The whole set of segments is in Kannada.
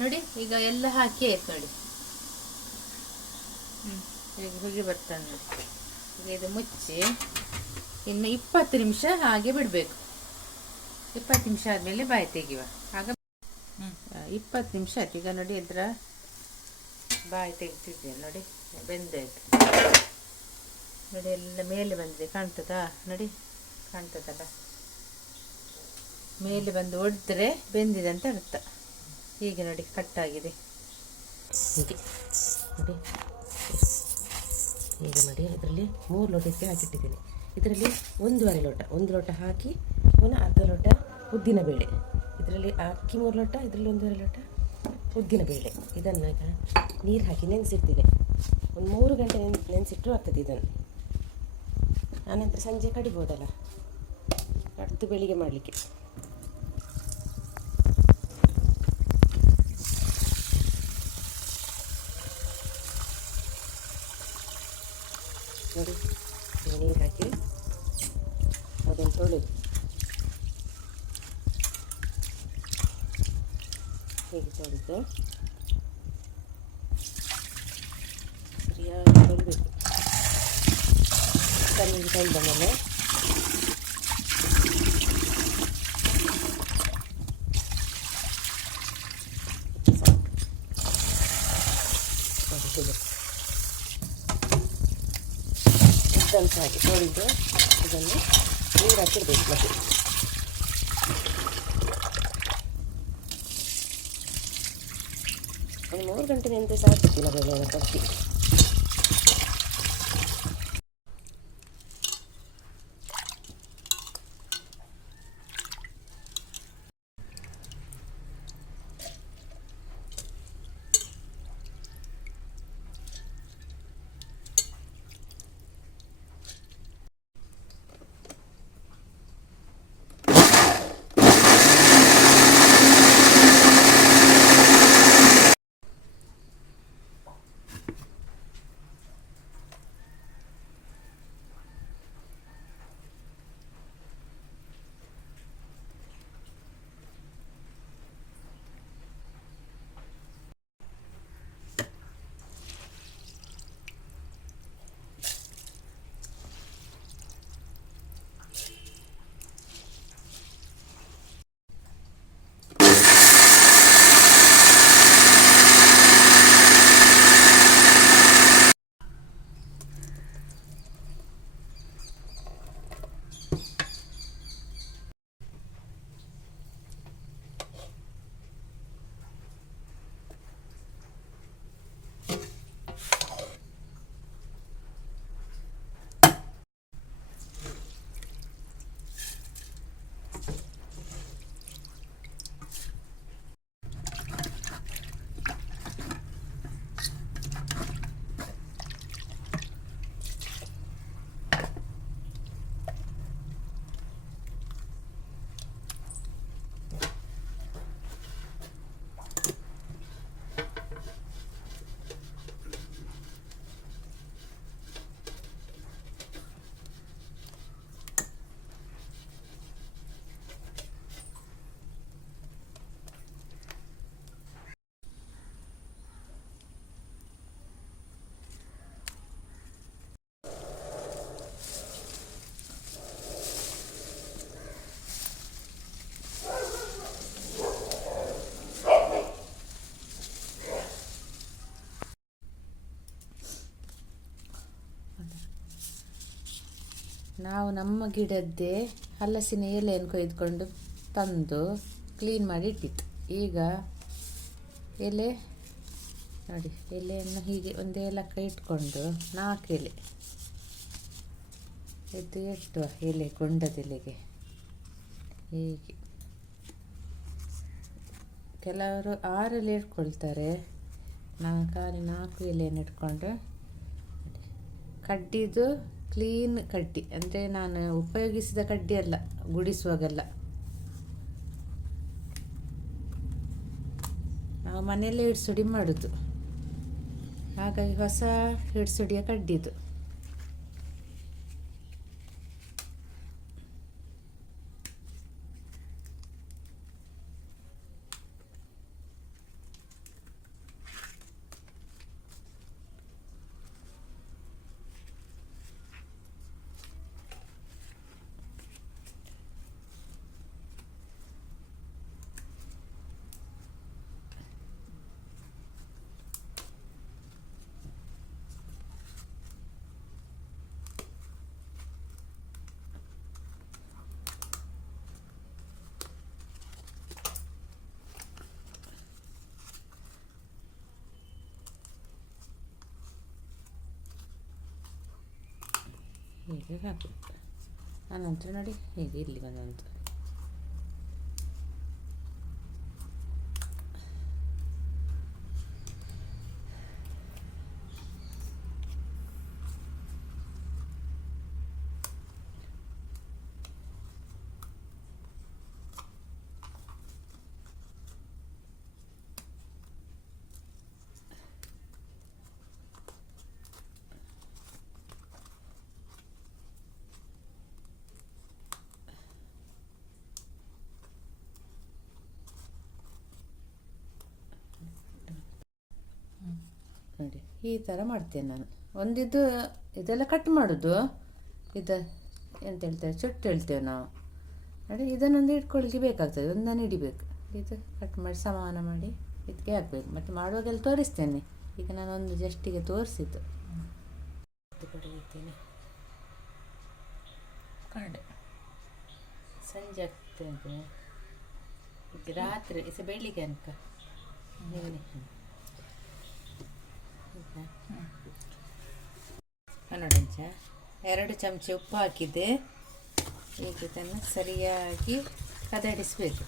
ನೋಡಿ, ಈಗ ಎಲ್ಲ ಹಾಕಿ ಆಯ್ತು ನೋಡಿ ಈಗ ಹುಗಿ ಬರ್ತಾನೆ ನೋಡಿ. ಈಗ ಇದು ಮುಚ್ಚಿ ಇನ್ನು ಇಪ್ಪತ್ತು ನಿಮಿಷ ಹಾಗೆ ಬಿಡಬೇಕು. ಇಪ್ಪತ್ತು ನಿಮಿಷ ಆದಮೇಲೆ ಬಾಯಿ ತೆಗಿವ ಆಗ ಇಪ್ಪತ್ತು ನಿಮಿಷ ಆಯ್ತು. ಈಗ ನೋಡಿ ಇದ್ರ ಬಾಯಿ ತೆಗಿತಿದ್ದೇನೆ ನೋಡಿ, ಬೆಂದಾಯ್ತು. ನೋಡಿ ಎಲ್ಲ ಮೇಲೆ ಬಂದಿದೆ, ಕಾಣ್ತದಾ? ನೋಡಿ, ಕಾಣ್ತದಲ್ಲ. ಮೇಲೆ ಬಂದು ಒಡೆದ್ರೆ ಬೆಂದಿದೆ ಅಂತ ಅರ್ಥ. ಹೀಗೆ ನೋಡಿ ಕಟ್ಟಾಗಿದೆ ಹೀಗೆ ನೋಡಿ ಹೀಗೆ ಮಾಡಿ ಇದರಲ್ಲಿ ಮೂರು ಲೋಟಕ್ಕೆ ಹಾಕಿಟ್ಟಿದ್ದೀನಿ. ಇದರಲ್ಲಿ ಒಂದೂವರೆ ಲೋಟ, ಒಂದು ಲೋಟ ಹಾಕಿ ಪುನಃ ಅರ್ಧ ಲೋಟ ಉದ್ದಿನ ಬೇಳೆ. ಇದರಲ್ಲಿ ಅಕ್ಕಿ ಮೂರು ಲೋಟ, ಇದರಲ್ಲಿ ಒಂದೂವರೆ ಲೋಟ ಉದ್ದಿನ ಬೇಳೆ. ಇದನ್ನು ಈಗ ನೀರು ಹಾಕಿ ನೆನೆಸಿಡ್ತೀನಿ. ಒಂದು ಮೂರು ಗಂಟೆ ನೆನ್ ನೆನೆಸಿಟ್ಟರು ಆಗ್ತದೆ ಇದನ್ನು. ಆನಂತರ ಸಂಜೆ ಕಡಿಬೋದಲ್ಲ? ಕಡ್ದು ಬೆಳಿಗ್ಗೆ ಮಾಡಲಿಕ್ಕೆ ನೋಡಿ ಈಗ ನೀರು ಹಾಕಿ ಅದನ್ನು ತೊಳೆದು ಹೀಗೆ ತೊಳೆದು ಸರಿಯಾಗಿ ತೊಳಿಬೇಕು ಸರಿಯಾಗಿ ತೊಳೆದ ಮೇಲೆ ಸಾಕು. ನೋಡಿ ಹೀಗೆ ಉದ್ದಂತ ಹಾಕಿ ತೊಳೆದು ಇದನ್ನು ನೀರು ಹಾಕಿಡ್ಬೇಕು ಮತ್ತೆ ಒಂದು ಮೂರು ಗಂಟೆ ನಿಂತ ಸಾಕಿಲ್ಲ ಬೆಳೆ ಕಟ್ಟಿ ನಾವು ನಮ್ಮ ಗಿಡದ್ದೇ ಹಲಸಿನ ಎಲೆಯನ್ನು ಕೊಯ್ದುಕೊಂಡು ತಂದು ಕ್ಲೀನ್ ಮಾಡಿ ಇಟ್ಟಿತ್ತು ಈಗ ಎಲೆ, ನೋಡಿ, ಎಲೆಯನ್ನು ಹೀಗೆ ಒಂದೇ ಲಕ್ಕ ಇಟ್ಕೊಂಡು ನಾಲ್ಕು ಎಲೆ. ಇದು ಇಟ್ಟುವ ಎಲೆ ಗೊಂಡದೆಲೆಗೆ ಹೀಗೆ. ಕೆಲವರು ಆರು ಎಲೆ ಇಟ್ಕೊಳ್ತಾರೆ. ನಾನು ಖಾಲಿ ನಾಲ್ಕು ಎಲೆಯನ್ನು ಇಟ್ಕೊಂಡು ಕಡ್ಡಿದು ಕ್ಲೀನ್ ಕಡ್ಡಿ. ಅಂದರೆ ನಾನು ಉಪಯೋಗಿಸಿದ ಕಡ್ಡಿ ಅಲ್ಲ, ಗುಡಿಸುವಾಗೆಲ್ಲ. ನಾವು ಮನೆಯಲ್ಲೇ ಹಿಡ್ಸುಡಿ ಮಾಡೋದು. ಹಾಗಾಗಿ ಹೊಸ ಹಿಡ್ಸುಡಿಯ ಕಡ್ಡಿದು ಹೀಗೆ ಹಾಕಿ ಆನಂತರ ನೋಡಿ ಹೀಗೆ ಇಲ್ಲಿ ಬಂದಂತ ನೋಡಿ ಈ ಥರ ಮಾಡ್ತೇನೆ ನಾನು. ಒಂದಿದ್ದು ಇದೆಲ್ಲ ಕಟ್ ಮಾಡೋದು. ಇದು ಎಂತ ಹೇಳ್ತೇವೆ? ಚುಟ್ಟು ಹೇಳ್ತೇವೆ ನಾವು. ನೋಡಿ ಇದನ್ನೊಂದು ಇಟ್ಕೊಳ್ಳಿಕ್ಕೆ ಬೇಕಾಗ್ತದೆ. ಒಂದನ್ನು ಹಿಡಿಬೇಕು ಇದು ಕಟ್ ಮಾಡಿ ಸಮಾನ ಮಾಡಿ ಇದಕ್ಕೆ ಹಾಕಬೇಕು. ಮತ್ತು ಮಾಡುವಾಗೆಲ್ಲ ತೋರಿಸ್ತೇನೆ. ಈಗ ನಾನು ಒಂದು ಜಸ್ಟಿಗೆ ತೋರಿಸಿದ್ದು. ಕಡಿತೇನೆ ಕಾಂಡೆ ಸಂಜೆ ಆಗ್ತೇನೆ ಈಗ ರಾತ್ರಿ ಸ ಬೆಳಿಗ್ಗೆ ಅನ್ಕ. ಕನ್ನಡಂಚ ಎರಡು ಚಮಚ ಉಪ್ಪು ಹಾಕಿದೆ ಈಗ ಇದನ್ನು ಸರಿಯಾಗಿ ಕದಡಿಸಬೇಕು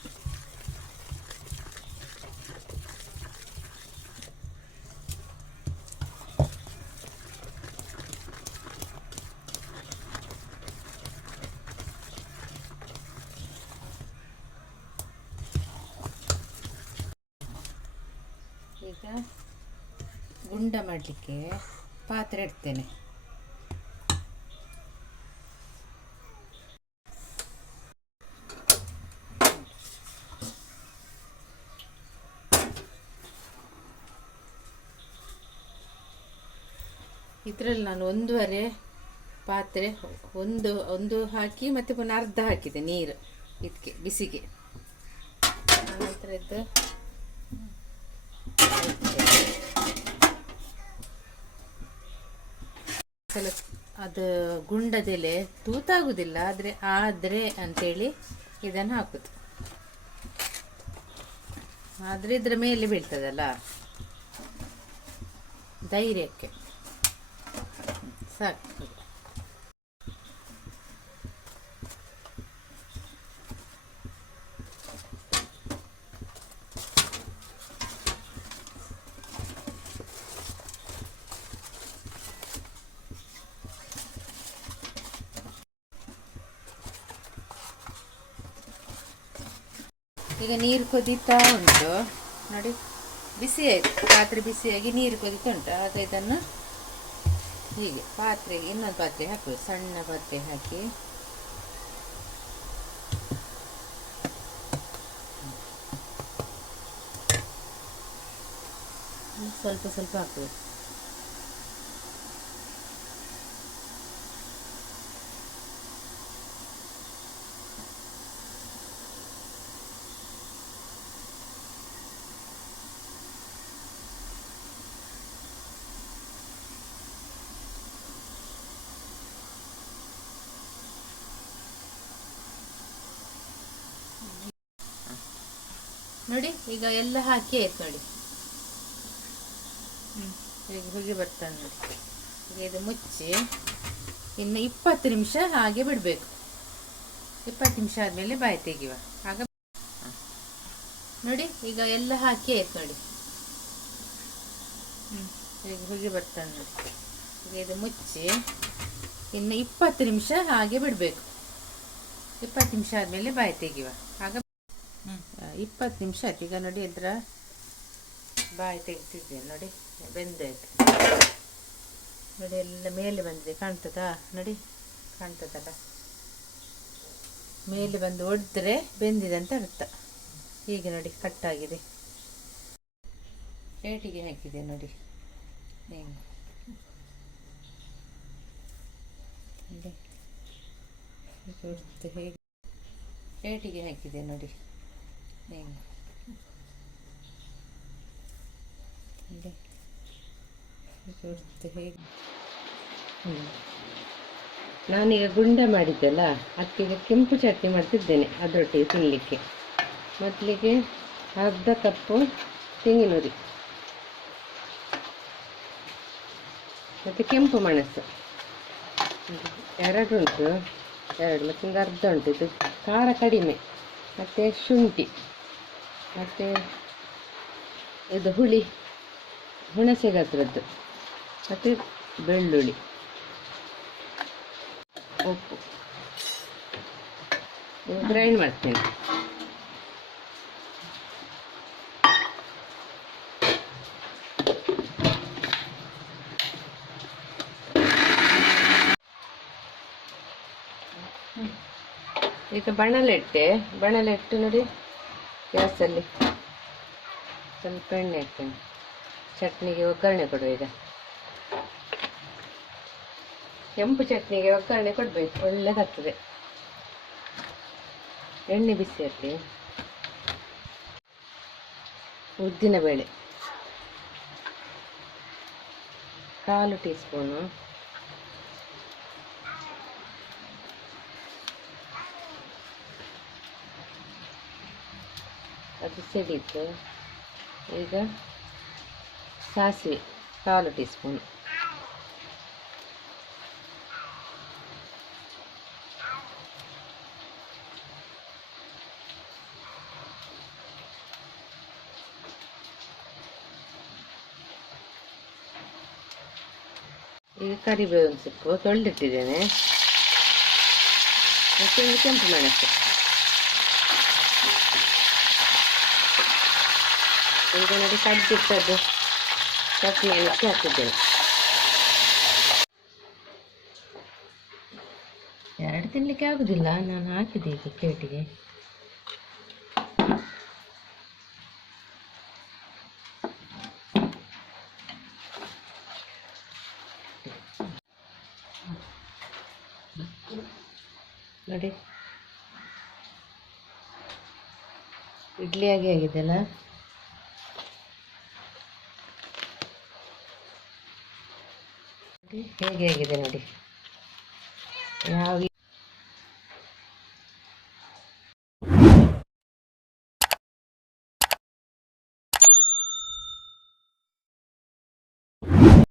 ಈಗ ಗುಂಡ ಮಾಡಲಿಕ್ಕೆ ಪಾತ್ರೆ ಇಡ್ತೇನೆ. ಇದರಲ್ಲಿ ನಾನು ಒಂದೂವರೆ ಪಾತ್ರೆ, ಒಂದು ಒಂದು ಹಾಕಿ ಮತ್ತೆ ಪುನಃ ಅರ್ಧ ಹಾಕಿದೆ ನೀರು ಇದಕ್ಕೆ ಬಿಸಿಗೆ. ಆನಂತರ ಇದು ಸಲ ಅದು ಗುಂಡದೆಲೆ ತೂತಾಗುವುದಿಲ್ಲ ಆದರೆ ಆದರೆ ಅಂತೇಳಿ ಇದನ್ನು ಹಾಕುದು. ಆದರೆ ಇದರ ಮೇಲೆ ಬೀಳ್ತದಲ್ಲ? ಧೈರ್ಯಕ್ಕೆ. ಸಾಕು. ಈಗ ನೀರು ಕುದೀತಾ ಉಂಟು. ನೋಡಿ ಬಿಸಿ ಆಯ್ತು ಪಾತ್ರೆ ಬಿಸಿಯಾಗಿ ನೀರು ಕೊದೀತಾ ಉಂಟು. ಆಗ ಇದನ್ನು ಹೀಗೆ ಪಾತ್ರೆಗೆ, ಇನ್ನೊಂದು ಪಾತ್ರೆ ಹಾಕಬೇಕು ಸಣ್ಣ ಪಾತ್ರೆ ಹಾಕಿ. ಸ್ವಲ್ಪ ಸ್ವಲ್ಪ ಹಾಕಬೇಕು ನೋಡಿ, ಈಗ ಎಲ್ಲ ಹಾಕಿ ಆಯ್ತು ನೋಡಿ. ಈಗ ಹುಗಿ ಬರ್ತಾನೆ ನೋಡಿ. ಈಗ ಇದು ಮುಚ್ಚಿ, ಇನ್ನು ಇಪ್ಪತ್ತು ನಿಮಿಷ ಹಾಗೆ ಬಿಡಬೇಕು. ಇಪ್ಪತ್ತು ನಿಮಿಷ ಆದಮೇಲೆ ಬಾಯಿ ತೆಗಿವ ಆಗ ನೋಡಿ, ಈಗ ಎಲ್ಲ ಹಾಕಿ ಆಯ್ತು ನೋಡಿ. ಈಗ ಹುಗಿ ಬರ್ತಾನೆ ನೋಡಿ. ಈಗ ಇದು ಮುಚ್ಚಿ, ಇನ್ನು ಇಪ್ಪತ್ತು ನಿಮಿಷ ಹಾಗೆ ಬಿಡಬೇಕು. ಇಪ್ಪತ್ತು ನಿಮಿಷ ಆದಮೇಲೆ ಬಾಯಿ ತೆಗಿವ ಆಗ ಇಪ್ಪತ್ತು ನಿಮಿಷ ಆಯ್ತು. ಈಗ ನೋಡಿ ಇದ್ರ ಬಾಯಿ ತೆಗೆದಿದ್ದೇನೆ ನೋಡಿ ಬೆಂದಾಯ್ತು ನೋಡಿ, ಎಲ್ಲ ಮೇಲೆ ಬಂದಿದೆ. ಕಾಣ್ತದಾ? ನೋಡಿ, ಕಾಣ್ತದಲ್ಲ? ಮೇಲೆ ಬಂದು ಒಡೆದ್ರೆ ಬೆಂದಿದೆ ಅಂತ ಅರ್ಥ. ಹೀಗೆ ನೋಡಿ ಕಟ್ಟಾಗಿದೆ ಪ್ಲೇಟಿಗೆ ಹಾಕಿದೆ ನೋಡಿ. ಹೀಗೆ. ಈಗ ಹೇಗೆ? ಪ್ಲೇಟಿಗೆ ಹಾಕಿದೆ ನೋಡಿ. ಹೀಗೆ ನೋಡಿ. ಈಗ ಒಡ್ದು ಹೇಗೆ ನಾನೀಗ ಗುಂಡ ಮಾಡಿದ್ದಲ್ಲ ಅದಕ್ಕೀಗ ಕೆಂಪು ಚಟ್ನಿ ಮಾಡ್ತಿದ್ದೇನೆ ಅದರೊಟ್ಟಿಗೆ ತಿನ್ನಲಿಕ್ಕೆ ಮೊದಲಿಗೆ ಅರ್ಧ ಕಪ್ಪು ತೆಂಗಿನುರಿ. ಮತ್ತು ಕೆಂಪು ಮೆಣಸು. ಎರಡು ಉಂಟು. ಎರಡು ಮತ್ತೊಂದು ಅರ್ಧ ಉಂಟು. ಇದು ಖಾರ ಕಡಿಮೆ. ಮತ್ತು ಶುಂಠಿ. ಮತ್ತು ಇದು ಹುಳಿ ಹುಣಸೆ ಗಾತ್ರದ್ದು ಮತ್ತು ಬೆಳ್ಳುಳ್ಳಿ ಉಪ್ಪು. ಗ್ರೈಂಡ್ ಮಾಡ್ತೇನೆ. ಈಗ ಬಣಲೆಟ್ಟೆ ಬಣಲೆಟ್ಟು ನೋಡಿ. ಗ್ಯಾಸಲ್ಲಿ ಸ್ವಲ್ಪ ಎಣ್ಣೆ ಹಾಕ್ತೇನೆ. ಚಟ್ನಿಗೆ ಒಗ್ಗರಣೆ ಕೊಡುವ ಈಗ. ಕೆಂಪು ಚಟ್ನಿಗೆ ಒಗ್ಗರಣೆ ಕೊಡಬೇಕು, ಒಳ್ಳೆದಾಗ್ತದೆ. ಎಣ್ಣೆ ಬಿಸಿ ಹಾಕಿ ಉದ್ದಿನ ಬೇಳೆ. ಕಾಲು ಟೀ ಸ್ಪೂನು ಅದು ಸಿಡಿತು ಈಗ ಸಾಸಿವೆ ಕಾಲು ಟೀ ಸ್ಪೂನ್ ಈಗ ಕರಿಬೇವಿನ ಸೊಪ್ಪು ತೊಳೆದಿಟ್ಟಿದ್ದೇನೆ. ಮತ್ತೆ ಒಂದು ಕೆಂಪು ಮೆಣಸು. ಈಗ ನೋಡಿ ಕಡ್ದಿಟ್ಟದ್ದು. ಚಟ್ನಿ ಮಿಕ್ಸಿ ಹಾಕಿದ್ದೇನೆ. ಎರಡು ತಿನ್ಲಿಕ್ಕೆ ಆಗುದಿಲ್ಲ. ನಾನು ಹಾಕಿದೆ ಈಗ ಪ್ಲೇಟಿಗೆ ನೋಡಿ. ಇಡ್ಲಿ ಆಗಿ ಆಗಿದೆಲ್ಲ ಹೇಗೆ ಆಗಿದೆ ನೋಡಿ. ಯಾವ